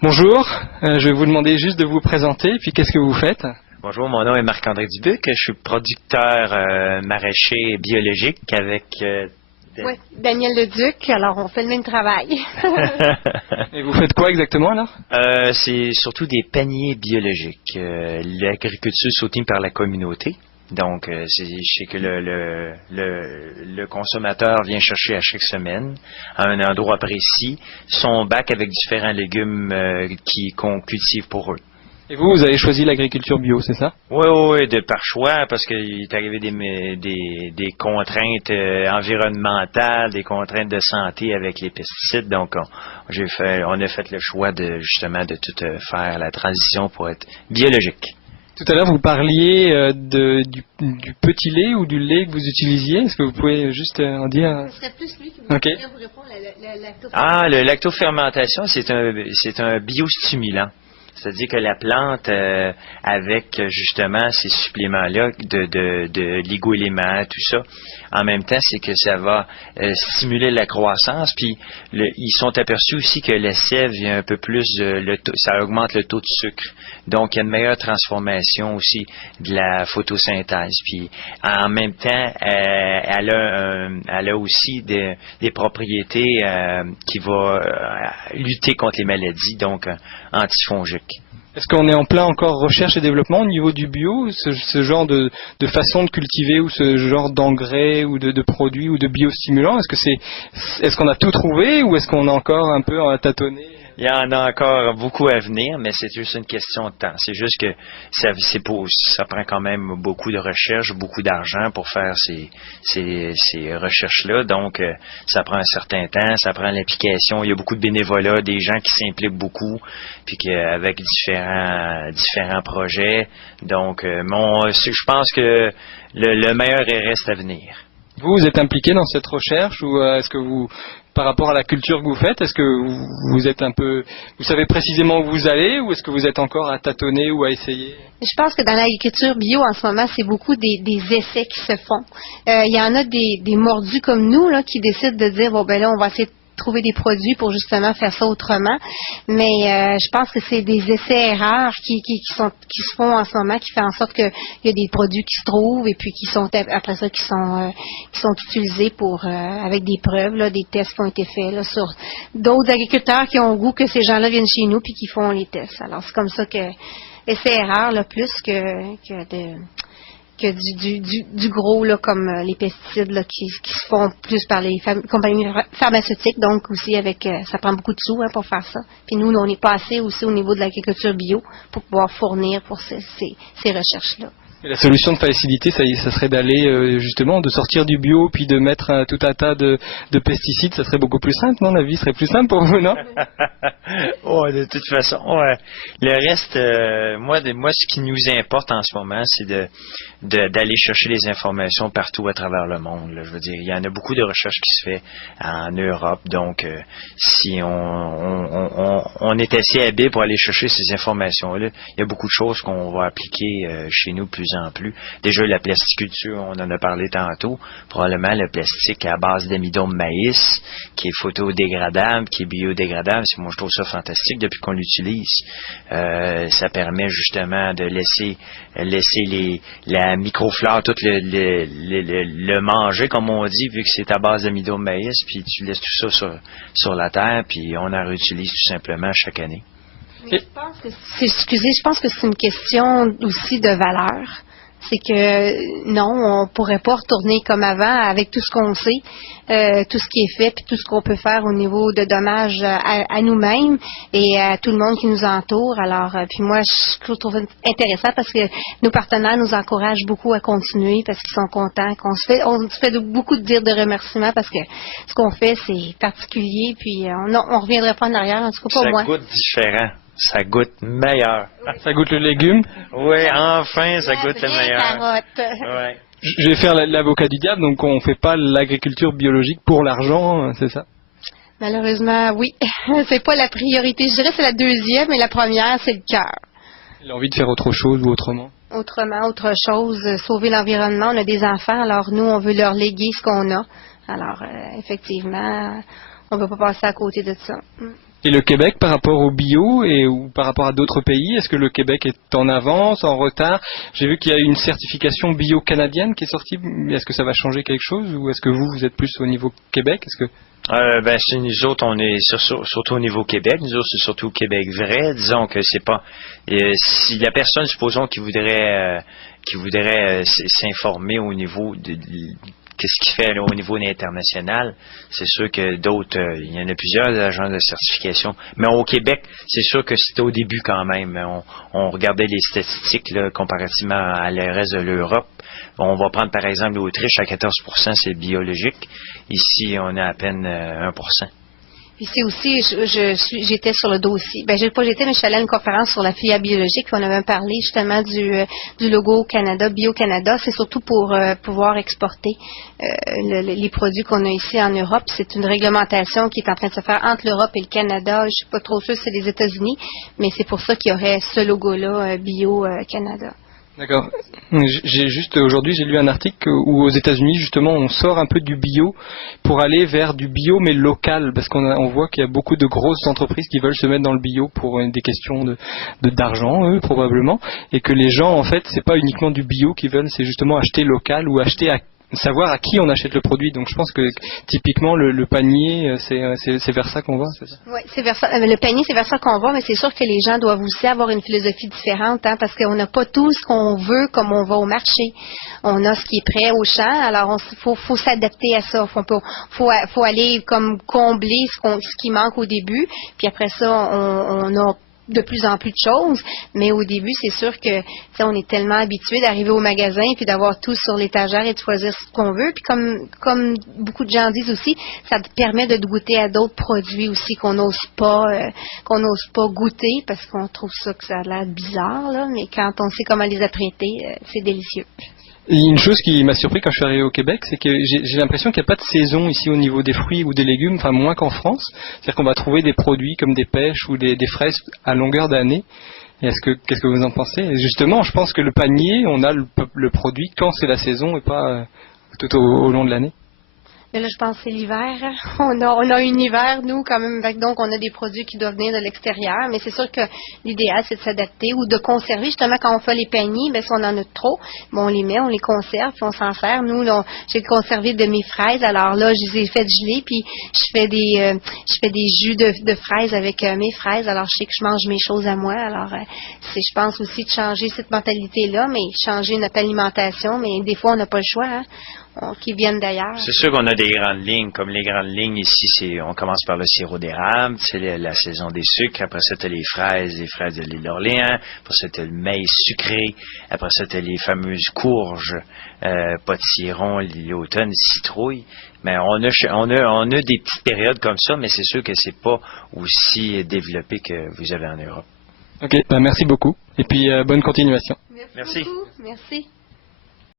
Bonjour, je vais vous demander juste de vous présenter, puis qu'est-ce que vous faites? Bonjour, mon nom est Marc-André Dubuc. Je suis producteur maraîcher biologique avec... Oui, Daniel Leduc. Alors, on fait le même travail. Et vous faites quoi exactement alors? C'est surtout des paniers biologiques. L'agriculture soutenue par la communauté. Donc, je sais que le consommateur vient chercher à chaque semaine, à un endroit précis, son bac avec différents légumes qu'on cultive pour eux. Et vous avez choisi l'agriculture bio, c'est ça? Oui, de par choix, parce qu'il est arrivé des contraintes environnementales, des contraintes de santé avec les pesticides. Donc, on a fait le choix de justement de tout faire la transition pour être biologique. Tout à l'heure, vous parliez du petit lait ou du lait que vous utilisiez. Est-ce que vous pouvez juste en dire? Ce serait plus lui qui vous répondre à la lactofermentation. Le lactofermentation, c'est un biostimulant. C'est-à-dire que la plante, avec justement ces suppléments-là de ligo-éléments, tout ça, en même temps, c'est que ça va stimuler la croissance. Puis ils sont aperçus aussi que la sève, il y a un peu plus, ça augmente le taux de sucre. Donc, il y a une meilleure transformation aussi de la photosynthèse. Puis en même temps, elle a aussi des propriétés qui vont lutter contre les maladies, donc antifongiques. Est-ce qu'on est en plein encore recherche et développement au niveau du bio, ce genre de façon de cultiver ou ce genre d'engrais ou de produits ou de biostimulants? Est-ce qu'on a tout trouvé ou est-ce qu'on a encore un peu à tâtonner? Il y en a encore beaucoup à venir, mais c'est juste une question de temps. C'est juste que ça prend quand même beaucoup de recherche, beaucoup d'argent pour faire ces recherches-là. Donc, ça prend un certain temps, ça prend l'application. Il y a beaucoup de bénévolat, des gens qui s'impliquent beaucoup, puis avec différents projets. Donc, je pense que le meilleur reste à venir. Vous êtes impliqué dans cette recherche ou est-ce que vous, par rapport à la culture que vous faites, est-ce que vous êtes vous savez précisément où vous allez ou est-ce que vous êtes encore à tâtonner ou à essayer? Je pense que dans l'agriculture bio, en ce moment, c'est beaucoup des essais qui se font. Il y en a des mordus comme nous là, qui décident de dire, bon, ben là, on va essayer de trouver des produits pour justement faire ça autrement. Mais je pense que c'est des essais-erreurs qui se font en ce moment, qui fait en sorte qu'il y a des produits qui se trouvent et puis qui sont après ça qui sont utilisés pour avec des preuves, là, des tests qui ont été faits là, sur d'autres agriculteurs qui ont le goût que ces gens-là viennent chez nous puis qui font les tests. Alors c'est comme ça que essais-erreurs là, plus que du gros là, comme les pesticides là, qui se font plus par les compagnies pharmaceutiques, donc aussi avec ça prend beaucoup de sous pour faire ça. Puis nous, on n'est pas assez aussi au niveau de l'agriculture bio pour pouvoir fournir pour ces recherches-là. Et la solution de facilité, ça serait d'aller justement, de sortir du bio puis de mettre tout un tas de pesticides, ça serait beaucoup plus simple, non? La vie serait plus simple pour vous, non? Ouais, de toute façon, ouais. Le reste, moi, ce qui nous importe en ce moment, c'est d'aller chercher les informations partout à travers le monde. Là. Je veux dire, il y en a beaucoup de recherches qui se fait en Europe, donc si on est assez habile pour aller chercher ces informations-là, il y a beaucoup de choses qu'on va appliquer chez nous plus en plus. Déjà, la plasticulture, on en a parlé tantôt. Probablement le plastique à base d'amidon de maïs, qui est photodégradable, qui est biodégradable. Moi, je trouve ça fantastique depuis qu'on l'utilise. Ça permet justement de laisser la microflore, tout le manger, comme on dit, vu que c'est à base d'amidon de maïs, puis tu laisses tout ça sur la terre, puis on en réutilise tout simplement chaque année. Mais je pense que c'est une question aussi de valeur. C'est que non, on pourrait pas retourner comme avant avec tout ce qu'on sait, tout ce qui est fait, puis tout ce qu'on peut faire au niveau de dommages à nous-mêmes et à tout le monde qui nous entoure. Alors, puis moi, je trouve intéressant parce que nos partenaires nous encouragent beaucoup à continuer parce qu'ils sont contents on se fait beaucoup de dire de remerciements parce que ce qu'on fait, c'est particulier, puis on reviendrait pas en arrière, en tout cas pas moi. Ça goûte différent. Ça goûte meilleur. Ça goûte le légume? Oui, enfin, ça goûte le meilleur. Carotte. Ouais. Je vais faire l'avocat du diable, donc on ne fait pas l'agriculture biologique pour l'argent, c'est ça? Malheureusement, oui. C'est pas la priorité. Je dirais que c'est la deuxième, et la première, c'est le cœur. L'envie de faire autre chose ou autrement? Autrement, autre chose, sauver l'environnement. On a des enfants, alors nous, on veut leur léguer ce qu'on a. Alors, effectivement, on ne peut pas passer à côté de ça. Et le Québec par rapport au bio ou par rapport à d'autres pays, est-ce que le Québec est en avance, en retard? J'ai vu qu'il y a une certification bio canadienne qui est sortie. Est-ce que ça va changer quelque chose ou est-ce que vous êtes plus au niveau Québec? Est-ce que C'est nous autres, on est surtout au niveau Québec. Nous autres, c'est surtout au Québec vrai. Disons que c'est pas si la personne, supposons, qui voudrait s'informer au niveau de qu'est-ce qu'il fait là, au niveau international, c'est sûr que d'autres, il y en a plusieurs agences de certification. Mais au Québec, c'est sûr que c'était au début quand même. On regardait les statistiques là, comparativement à le reste de l'Europe. On va prendre par exemple l'Autriche, à 14%, c'est biologique. Ici, on a à peine 1%. Puis c'est aussi, j'étais sur le dossier. J'étais, mais je suis allée à une conférence sur la filière biologique, puis on avait parlé justement du logo Canada, Bio-Canada. C'est surtout pour pouvoir exporter les produits qu'on a ici en Europe. C'est une réglementation qui est en train de se faire entre l'Europe et le Canada. Je suis pas trop sûre si c'est les États-Unis, mais c'est pour ça qu'il y aurait ce logo-là, Bio-Canada. D'accord. Aujourd'hui, j'ai lu un article où aux États-Unis, justement, on sort un peu du bio pour aller vers du bio mais local, parce qu'on voit qu'il y a beaucoup de grosses entreprises qui veulent se mettre dans le bio pour des questions d'argent, eux, probablement, et que les gens, en fait, c'est pas uniquement du bio qu'ils veulent, c'est justement acheter local ou savoir à qui on achète le produit. Donc je pense que typiquement le panier, c'est vers ça qu'on va. Oui, c'est vers ça. Le panier, c'est vers ça qu'on va, mais c'est sûr que les gens doivent aussi avoir une philosophie différente, parce qu'on n'a pas tout ce qu'on veut comme on va au marché. On a ce qui est prêt au champ, alors faut s'adapter à ça. Faut aller comme combler ce qui manque au début, puis après ça, on a de plus en plus de choses, mais au début, c'est sûr que on est tellement habitué d'arriver au magasin puis d'avoir tout sur l'étagère et de choisir ce qu'on veut. Puis comme beaucoup de gens disent aussi, ça te permet de goûter à d'autres produits aussi qu'on n'ose pas goûter parce qu'on trouve ça que ça a l'air bizarre, là, mais quand on sait comment les apprêter, c'est délicieux. Et une chose qui m'a surpris quand je suis arrivé au Québec, c'est que j'ai l'impression qu'il n'y a pas de saison ici au niveau des fruits ou des légumes, enfin moins qu'en France. C'est-à-dire qu'on va trouver des produits comme des pêches ou des fraises à longueur d'année. Et qu'est-ce que vous en pensez? Et justement, je pense que le panier, on a le produit quand c'est la saison et pas tout au long de l'année. Mais là, je pense que c'est l'hiver. On a un hiver, nous, quand même. Donc, on a des produits qui doivent venir de l'extérieur. Mais c'est sûr que l'idéal, c'est de s'adapter ou de conserver. Justement, quand on fait les paniers, si on en a trop, on les met, on les conserve, puis on s'en sert. Nous, là, j'ai conservé de mes fraises. Alors là, je les ai fait geler, puis je fais des jus de fraises avec mes fraises. Alors, je sais que je mange mes choses à moi. Alors, je pense aussi de changer cette mentalité-là, mais changer notre alimentation. Mais des fois, on n'a pas le choix, qui viennent d'ailleurs. C'est sûr qu'on a des grandes lignes. Comme les grandes lignes ici, on commence par le sirop d'érable, c'est la saison des sucres. Après ça, tu as les fraises de l'île d'Orléans. Après ça, tu as le maïs sucré. Après ça, tu as les fameuses courges, potiron, l'automne, citrouille. Mais on a des petites périodes comme ça, mais c'est sûr que c'est pas aussi développé que vous avez en Europe. Ok, merci beaucoup. Et puis bonne continuation. Merci beaucoup. Merci.